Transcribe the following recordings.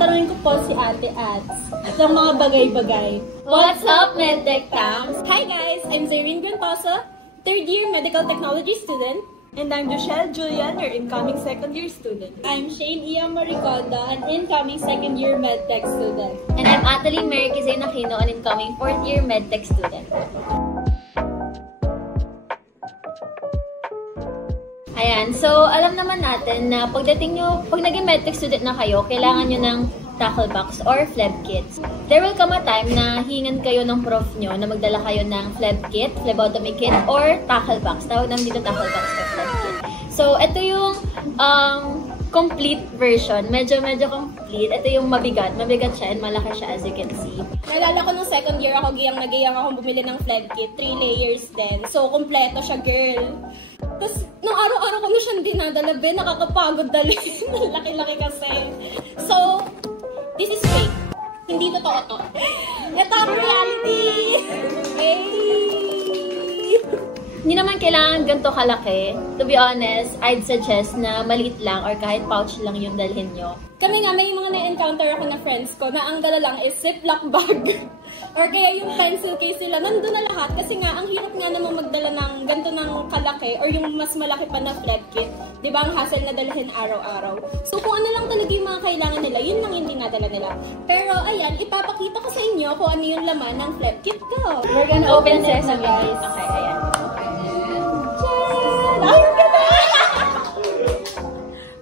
tatanungin ko po si Ate Ats ng mga bagay-bagay. What's up, MedTech Tangs? Hi guys! I'm Zairine Guantosa, third-year Medical Technology student. And I'm Joshelle Julian, your incoming second-year student. I'm Shane Ia Mariconda, an incoming second-year MedTech student. And I'm Atalie Mary Kizay Aquino, an incoming fourth-year MedTech student. Ayan, so alam naman natin na pag naging MedTech student na kayo, kailangan nyo ng tackle box or phlegm kits. There will come a time na hingan kayo ng prof nyo na magdala kayo ng phlegm kit, phlebotomy kit, or tackle box. Tawag namin dito tackle box or phlegm kit. So, ito yung complete version. Medyo complete. Ito yung mabigat. Mabigat siya and malaki siya as you can see. Naalala ko nung second year ako, giyang akong bumili ng phlegm kit. 3 layers din. So, kompleto siya, girl. Tapos, nung araw-araw ko na siyang dinadala, nakakapagod dalhin. Laki-laki kasi. So, this is fake. Hindi totoo to. Ito ang reality! Hey! Hindi naman kailangan ganito kalaki. To be honest, I'd suggest na maliit lang or kahit pouch lang yung dalhin nyo. Kami nga, may mga na-encounter ako na friends ko na ang dala lang is Ziploc bag. Or kaya yung pencil case nila, nandun na lahat. Kasi nga, ang hirap nga namang magdala ng ganito ng kalaki or yung mas malaki pa na phlegm kit. Diba, ang hassle na dalhin araw-araw. So, kung ano lang talaga yung mga kailangan nila, yun lang yung dinadala nila. Pero, ayan, ipapakita ko sa inyo kung ano yung laman ng phlegm kit ko. We're gonna open it na, guys. Okay, ayan. Ay, ganda!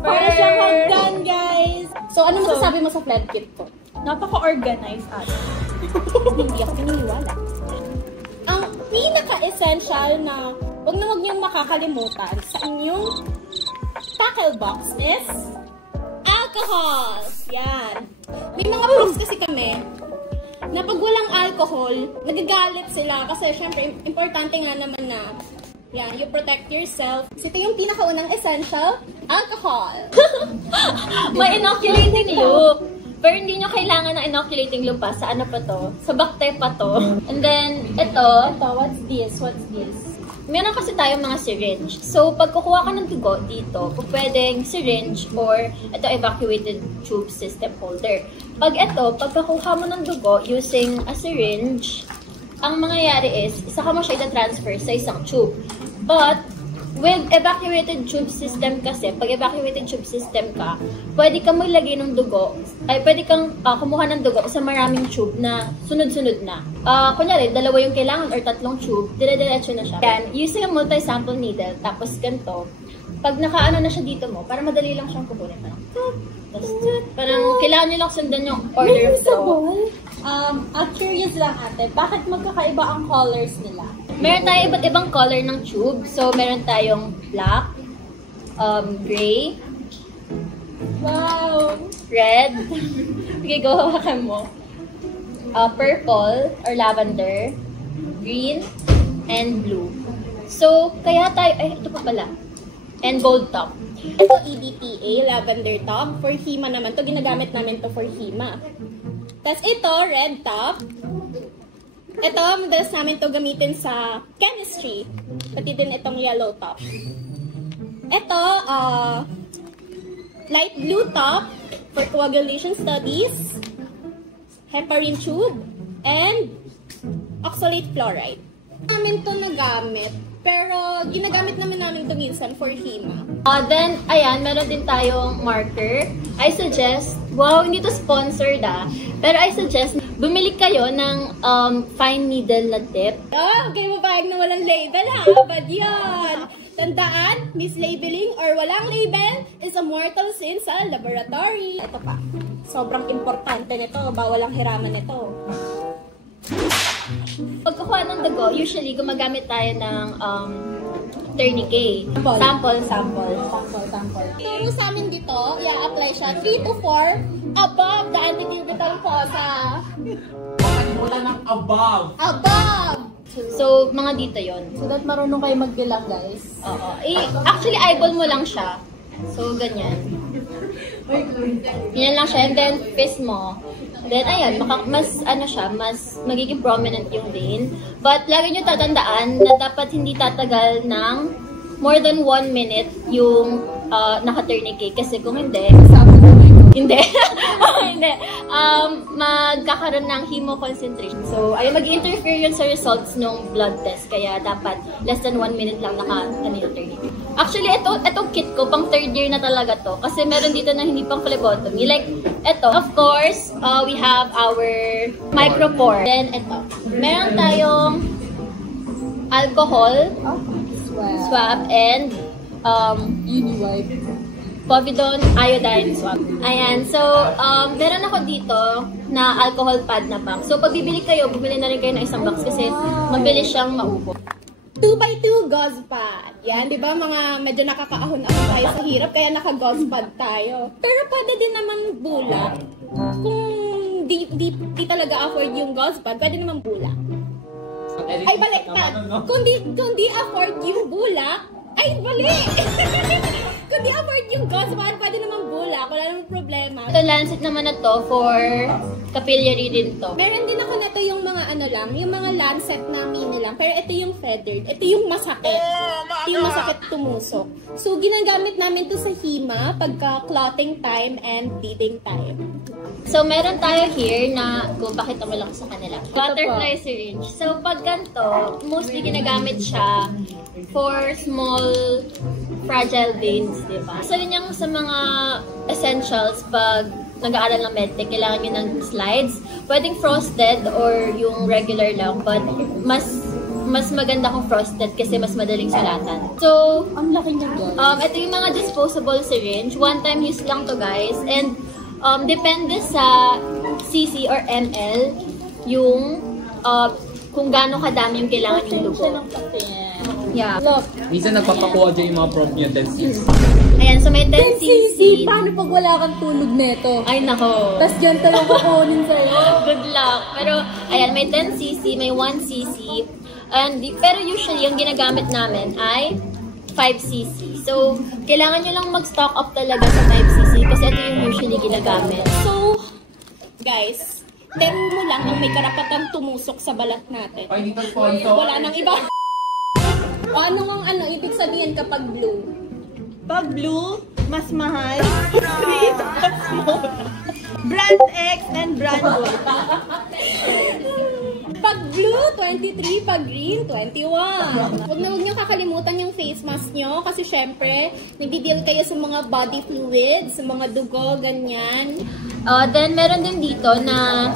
Para siyang hagdan, guys! So, ano masasabi mo sa phlegm kit ko? Napaka-organized at Hindi ako pininiwala. Ang pinaka-essential na huwag niyong makakalimutan sa inyong tackle box is alcohol! Yan. May mga profs kasi kami na pag walang alcohol, nagagalit sila kasi syempre importante nga naman na yan, you protect yourself. So, ito yung pinakaunang essential, alcohol. May inoculating loop. Pero hindi nyo kailangan ng inoculating loop pa. Sa ano pa to? Sa bakte pa to. And then, ito, What's this? What's this? meron kasi tayong mga syringe. So, pag kukuha ka ng dugo dito, pwedeng syringe or ito evacuated tube system holder. Pag pagkakuha mo ng dugo using a syringe, ang mangyayari is, isa ka mo siya i-transfer sa isang tube. But, with evacuated tube system kasi, pag evacuated tube system ka, pwede kang maglagay ng dugo, pwede kang kumuha ng dugo sa maraming tube na sunod-sunod na. Kunyari, 2 yung kailangan or 3 tube, dire-diretso na siya. Yan, using a multi-sample needle, tapos ganito, pag nakaano na siya dito mo, para madali lang siyang kukunin. Parang kailangan nyo lang sundan yung order of throw. Curious lang ate, bakit magkakaiba ang colors nila? Meron tayo iba't ibang color ng tube. So, meron tayong black, gray, Wow! red, sige, go, hawakan mo, purple or lavender, green, and blue. So, kaya tayo, ito pa pala, and gold top. Ito EDTA, lavender top. For HEMA naman to, ginagamit namin to for HEMA. Tapos ito, red top. Ito, madalas namin to gamitin sa chemistry. Pati din itong yellow top. Ito, light blue top for coagulation studies, heparin tube, and oxalate fluoride. Namin to nagamit, pero ginagamit namin to minsan for HEMA. Then, ayan, meron din tayong marker. I suggest, wow, hindi to sponsored pero I suggest, bumili kayo ng fine needle na tip. Okay, mapayag na walang label ha, bad yan! Tandaan, mislabeling or walang label is a mortal sin sa laboratory. Ito pa, sobrang importante nito, bawal ang hiraman nito. Pagkukuha ng dugo, usually gumagamit tayo ng tourniquet. Sample. Pero sa amin dito, i-apply siya 3 to 4 above the antecubital fossa. Bakit mula ng above? Above! So, mga dito yon. So that marunong kayo magbilang, guys. Oo. Actually, eyeball mo lang siya. So, ganyan. Ganyan lang siya. And then, fist mo. Then, ayan, mas magiging prominent yung vein. But, lagi nyo tatandaan na dapat hindi tatagal ng more than 1 minute yung naka-tourniquet. Kasi kung hindi, Hindi. Hindi. Magkakaroon ng hemoconcentration. So, ay mag-interfere yun sa results ng blood test. Kaya dapat less than 1 minute lang naka-alternate. Actually, itong kit ko, pang 3rd year na talaga to. Kasi meron dito na hindi pang phlebotomy. Like, ito, of course, we have our micropore. Then, ito. Meron tayong alcohol swab and Uniwipe. Povidone iodine swab. Ayan. So, meron ako dito na alcohol pad na box. So, pag bibili kayo, bumili na rin kayo ng isang box kasi mabilis siyang maubo. 2x2 gauze pad. Yan, di ba mga medyo nakakaahon-ahon tayo sa hirap, kaya naka-gauze pad tayo. Pero pwede din naman bulak. Kung di talaga afford yung gauze pad, pwede naman bulak. Ay, baliktad. Kung di afford yung bulak, ay, balik! Kung di afford yung gauze pad, pwede naman bulak. Wala namang problema. Ito, Lancet naman na to for capillary din to. Meron din ako na to yung mga ano lang, yung mga Lancet na mini lang. Pero ito yung feathered. Ito yung masakit. Ito yung masakit tumusok. So, ginagamit namin to sa hima pagka clotting time and bleeding time. So, meron tayo here na, kung pakita mo lang sa kanila, butterfly syringe. So, pag ganito, mostly ginagamit siya for small, fragile veins, di ba? So, yun yung sa mga essentials pag nag-aaral ng medtech, kailangan nyo ng slides. Pwedeng frosted or yung regular lang, but mas maganda kung frosted kasi mas madaling sulatan. So, Ang laki niya guys. ito yung mga disposable syringe. One-time use lang to, guys. And, depende sa cc or ml yung kung gaano kadami yung kailangan yung dugo. Yeah. Look. Minsan nagpapakuha dyan yung mga prof niya 10cc. Ayan, so may 10cc. Paano pag wala kang tulog neto? Ay, nako. Tapos dyan tayo kukunin sa'yo. Good luck. Pero, ayan, may 10cc, may 1cc. Pero usually, yung ginagamit namin ay 5cc. So, kailangan nyo lang mag-stock up talaga sa 5cc kasi ito yung usually ginagamit. So, guys, demo mo lang ang may karapatang tumusok sa balat natin. Ay, dito sponsor. Wala nang iba. O ano ibig sabihin kapag blue? Pag blue, mas mahal. Green, mas small. Brand X and brand Y. Pag blue, 23. Pag green, 21. Huwag niyo kakalimutan yung face mask nyo kasi syempre, nagdi-deal kayo sa mga body fluids, sa mga dugo, ganyan. Then, meron din dito na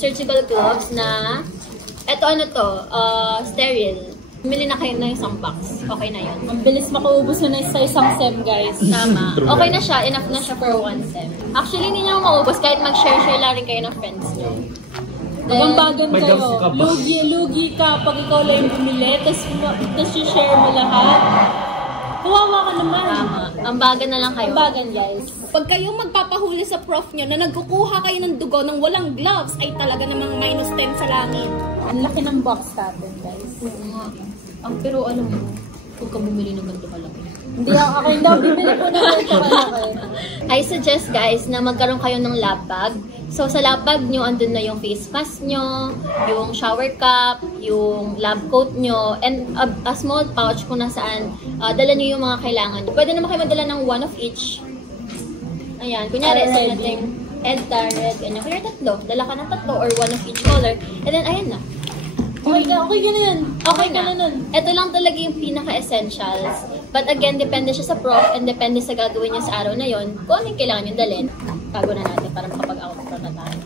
surgical gloves na sterile. Bumili na kayo ng isang box. Okay na yun. Ang bilis makaubos na sa isang sem, guys. Tama. Okay na siya. Enough na siya for one sem. Actually, hindi niyo maubos kahit mag-share-share lang rin kayo ng friends niyo. Nagambagan May kayo. gloves ka ba? Lugi ka pag ikaw lang yung bumili, tapos i-share mo lahat. Kawawa ka naman. Tama. Ambagan na lang kayo. Ambagan, guys. Pag kayo magpapahuli sa prof nyo na nagkukuha kayo ng dugo ng walang gloves, ay talaga namang minus 10 sa langit. Ang laki ng box natin, guys. Pero alam mo, huwag ka bumili ng ganito kalaki. Hindi ako daw, bibili ko na ganito kalaki. I suggest guys na magkaroon kayo ng lab bag. So sa lab bag nyo, andun na yung face mask nyo, yung shower cap, yung lab coat nyo, and a small pouch kung nasaan dala nyo yung mga kailangan nyo. Pwede naman kayo madala ng one of each. Ayan, kunyari sa nating EDTA, red, ganyan. Kunyari tatlo, dala ka ng tatlo or one of each color. And then, ayan na. Okay ka na yan. Okay na nun. Ito lang talaga yung pinaka-essentials. But again, depende siya sa prof and depende sa gagawin niya sa araw na yon. Kung ano yung kailangan yung dalhin, tago na natin para makapag-outro na tayo.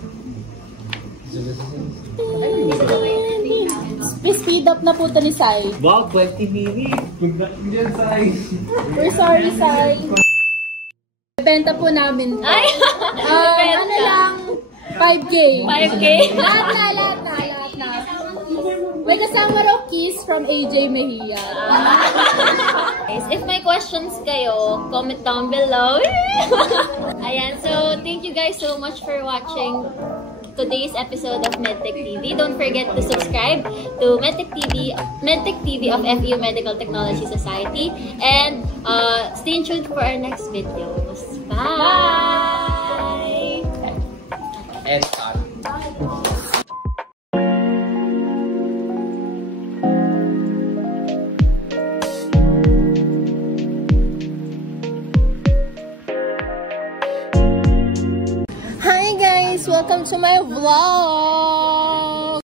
Speed up na po ito ni Sai. Wow, 20 minutes. Hindi yan, Sai. We're sorry, Sai. Benta po namin. Ay! Ano lang, 5K. 5K? Lahat na. May kasama raw kiss from AJ Mejia. Guys, if may questions kayo, comment down below. Ayan, so thank you guys so much for watching today's episode of MedTech TV. Don't forget to subscribe to MedTech TV of FEU Medical Technology Society. And stay tuned for our next videos. Bye! And start. Welcome to my vlog!